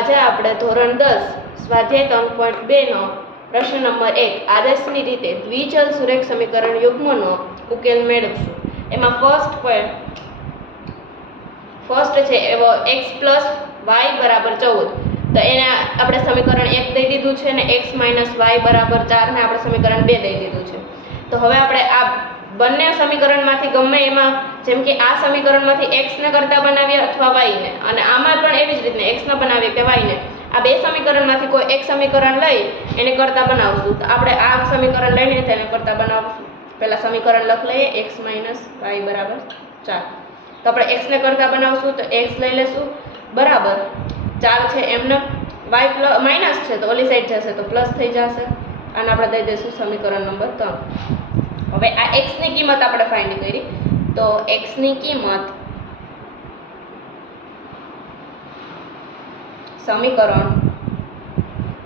આજે આપણે ધોરણ 10 સ્વાધ્યાય 3.2 નો પ્રશ્ન નંબર 1 આદેશની રીતે દ્વિચલ સુરેખ સમીકરણ યુગ્મનો ઉકેલ મેળવશું. એમાં ફર્સ્ટ છે એવો x + y = 14. તો એને આપણે સમીકરણ 1 દઈ દીધું છે ને x - y = 4 ને આપણે સમીકરણ 2 દઈ દીધું છે. તો હવે આપણે આ બંને સમીકરણમાંથી ગમે એમાં, જેમ કે આ સમીકરણમાંથી x ને કરતા બનાવીએ અથવા y ને, અને આમાં પણ એવી જ રીતે x ને બનાવીએ કે y ને. આ બે સમીકરણમાંથી કોઈ એક સમીકરણ લઈ એને કરતા બનાવશું. તો આપણે આ સમીકરણ લઈને તેને કરતા બનાવશું. પહેલા સમીકરણ લખ લઈએ x - y = 4. તો આપણે x ને કરતા બનાવશું તો x લઈ લેશું બરાબર 4 છે એમને, y માઈનસ છે તો ઓલી સાઈડ જશે તો પ્લસ થઈ જશે. અને આપણે દઈ દઈશું સમીકરણ નંબર 3. હવે આ x ની કિંમત આપણે ફાઇન્ડ કરી. તો x ની કિંમત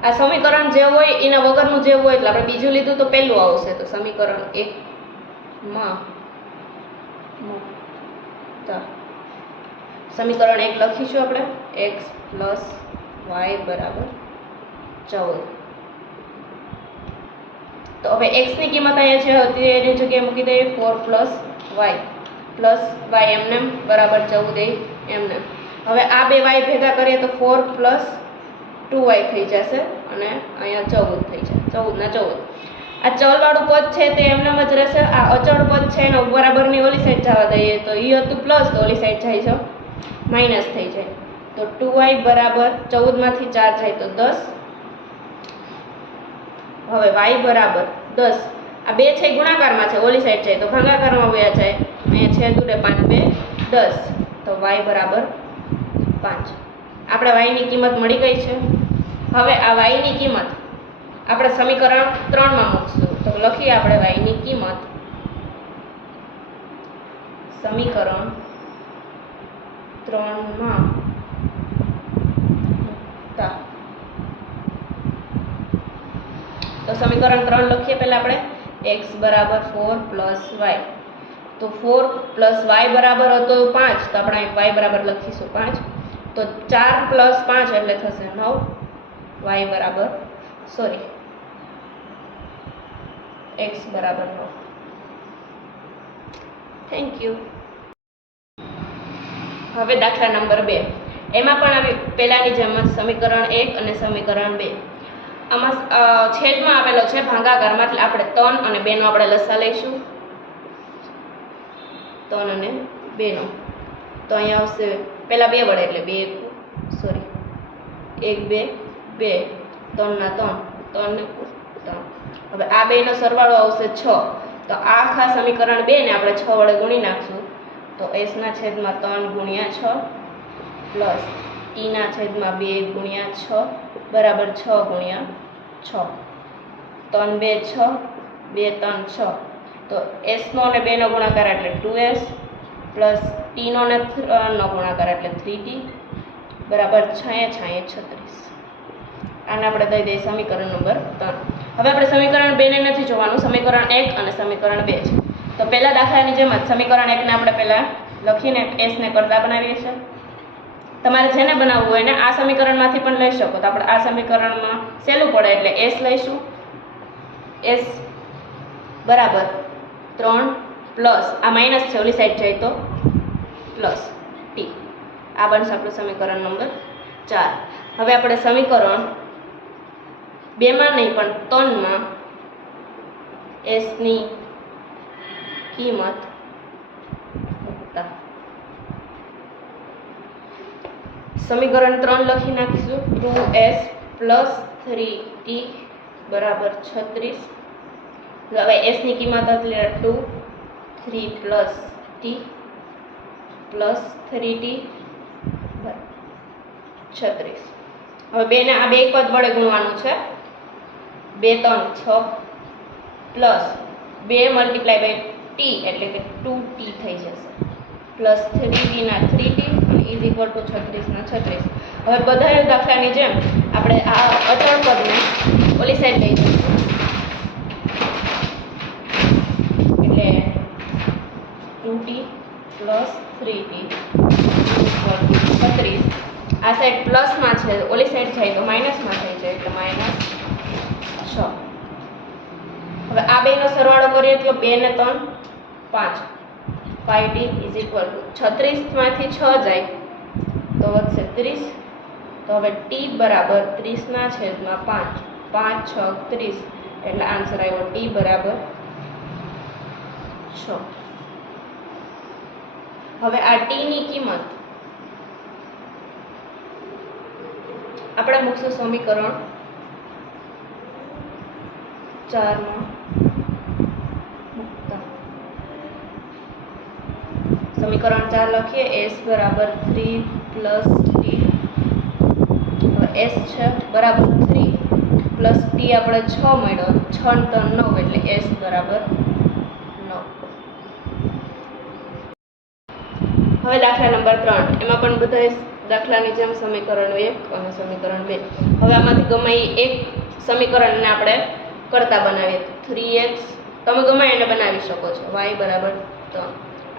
આ સમીકરણ જે હોય એના વગરનું જે હોય એટલે આપણે બીજું લીધું તો પહેલું આવશે. તો સમીકરણ 1 માં સમીકરણ 1 લખીશું આપણે x + y = 14. તો હવે x ની કિંમત અહીંયા છે હતી એની જગ્યાએ મૂકી દઈએ 4 + y એમને બરાબર 14 એમને. હવે આ બે y ભેગા કરીએ તો 4 + 2y થઈ જશે અને અહીંયા 14 થઈ જાય. 14 ના 14. આ ચલવાળું પદ છે તે એમનેમ જ રહેશે. આ અચળ પદ છે એનો બરાબરની ઓલી સાઈડ જવા દઈએ તો ઈ હતું પ્લસ તો ઓલી સાઈડ જાય છે માઈનસ થઈ જાય. તો 2y = 14 માંથી 4 જાય તો 10. હવે y = 10. આ બે છે ગુણાકારમાં છે, ઓલી સાઈડ જાય તો ભાગાકારમાં વયા જાય. અહીંયા છે દૂરે 5 2 10. તો y = 5. આપણે y ની કિંમત મળી ગઈ છે. હવે આ y ની કિંમત આપણે સમીકરણ 3 માં મૂકશું. તો લખીએ આપણે y ની કિંમત સમીકરણ 3 માં તો સમીકરણ 3 લખીએ પહેલા આપણે x = 4 + y. તો 4 + y બરાબર હતો 5 તો આપણે y બરાબર લખીશું 5. તો 4 + 5 એટલે થશે 9. y બરાબર x બરાબર 9. Thank you. હવે દાખલા નંબર 2. એમાં પણ આવી પહેલાની જેમ જ સમીકરણ 1 અને સમીકરણ 2. આમાં છેદમાં આવેલો છે ભાગાકારમાં, એટલે આપણે 3 અને 2 નો આપણે લસા લઈશું. 3 અને 2 નો તો અહીંયા આવશે પહેલા 2 વડે એટલે 1 2 2 3 ના 3 3 ને 3. હવે આ બે નો સરવાળો આવશે 6. તો આ આખા સમીકરણ 2 ને આપણે 6 વડે ગુણી નાખશું. તો s ના છેદમાં 3 × 6 પ્લસ t ના છેદમાં 2 × 6 બરાબર 6 × 6. 3 2 6 2 3 6. તો s નો અને 2 નો ગુણાકાર એટલે 2s પ્લસ t નો અને 3 નો ગુણાકાર એટલે 3t બરાબર 6 × 36. આને આપણે દઈ દઈએ સમીકરણ નંબર 3. હવે આપણે સમીકરણ 2 ને નથી જોવાનું, સમીકરણ 1 અને સમીકરણ 2 છે. તો પહેલા દાખલાની જેમ જ સમીકરણ 1 ને આપણે પહેલા લખીને s ને કરતા બનાવીએ છીએ. તમારે જેને બનાવવું હોય ને આ સમીકરણમાંથી પણ લઈ શકો. તો આપણે આ સમીકરણમાં સહેલું પડે એટલે s લઈશું. s બરાબર 3 પ્લસ આ માઇનસ છે ઓલી સાઈડ જાય તો પ્લસ t. આ બનશે આપણું સમીકરણ નંબર 4. હવે આપણે સમીકરણ 2 માં નહીં પણ 3 માં s ની કિંમત મૂકતા સમીકરણ 3 લખી નાખીશું. 2s + 3t બરાબર 36. હવે s ની કિંમત એટલે 2 3 + t પ્લસ 3t 36. હવે 2 ને આ બે પદ વડે ગુણવાનું છે. 2 3 6 પ્લસ 2 × t એટલે કે 2t થઈ જશે પ્લસ 3t ના 3t = 36 ના 36. હવે બધા દાખલાની જેમ આપણે આ અચળ પદને ઓલી સાઈડ લઈ જઈશું એટલે 2t + 3t = 36. આ સાઈડ પ્લસમાં છે, ઓલી સાઈડ જાય તો માઇનસમાં થઈ જાય એટલે -6. હવે આ બેનો સરવાળો કરીએ તો 2 ને 3 5. 5d = 36 માંથી 6 જાય તો વધશે 30. તો હવે t બરાબર 30/5. 5 6 30 એટલે આન્સર આવ્યો t બરાબર 6. હવે આ t ની કિંમત આપણે મૂકશું સમીકરણ 4 માં મૂકતા સમીકરણ 4 લખીએ s બરાબર 3 + t. હવે s છે બરાબર 3 + t આપણે 6 મળ્યો, 6 ને 3 9 એટલે s બરાબર 9. હવે દાખલા નંબર 3 એમાં પણ બધા દાખલાની જેમ સમીકરણ 1 અને સમીકરણ 2. હવે આમાંથી ગમે એક સમીકરણને આપણે કરતા બનાવીએ. 3x તમે ગમે એને બનાવી શકો છો. y બરાબર 3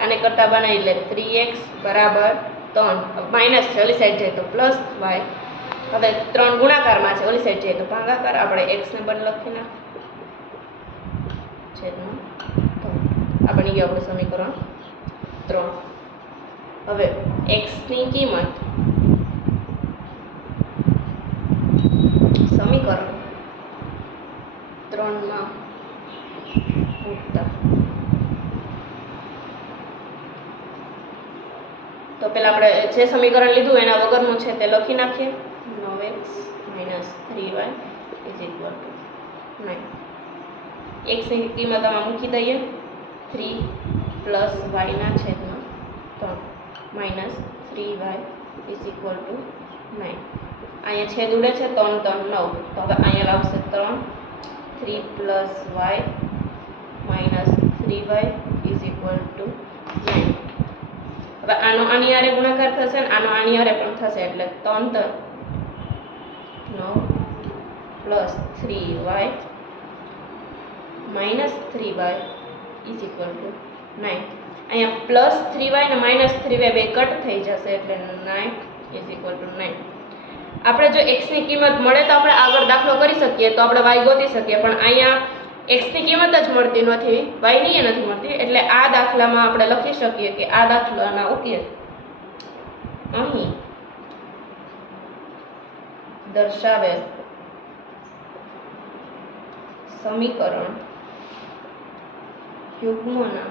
આને કરતા બનાવી લે 3x બરાબર 3 માઇનસ છે, ઓલી સાઈડ જાય તો પ્લસ y. હવે 3 ગુણાકારમાં છે, ઓલી સાઈડ જાય તો ભાગાકાર. આપણે x ને બદલે લખી નાખીએ છેદમાં 3. આ બની ગયું આપણું સમીકરણ 3. હવે x ની કિંમત સમીકરણ 3 માં મૂકતા તો પેલા આપણે જે સમીકરણ લીધું એના વગરનું છે તે લખી નાખીએ. 9x - 3y = 9. x ની કિંમત આમાં મૂકી દઈએ 3 + y ના છેદમાં 3 - 3y = 9. અહીંયા છેદ ઉડે છે 3 3 9 તો હવે અહીંયા લાવશે 3 3 + y - 3y = 9. હવે આનો આની હારે ગુણાકાર થશે ને આનો આની હારે પણ થશે એટલે 3 3 9 + 3y - 3y = 9. અહીંયા +3y ને -3y બે કટ થઈ જશે એટલે 9 = 9. આપણે જો x ની કિંમત મળે તો આપણે આગળ દાખલો કરી શકીએ, તો આપણે y ગોતી શકીએ, પણ અહીંયા x ની કિંમત જ મળતી નથી, y ની નથી મળતી, એટલે આ દાખલામાં આપણે લખી શકીએ કે આ દાખલાના ઉકેલ અહીં દર્શાવેલ સમીકરણ યુગ્મના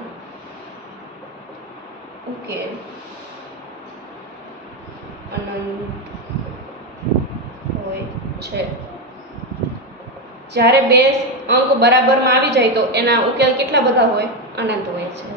ઉકેલ અનંત હોય છે. જ્યારે બે અંક બરાબરમાં આવી જાય તો એના ઉકેલ કેટલા બધા હોય? અનંત હોય છે.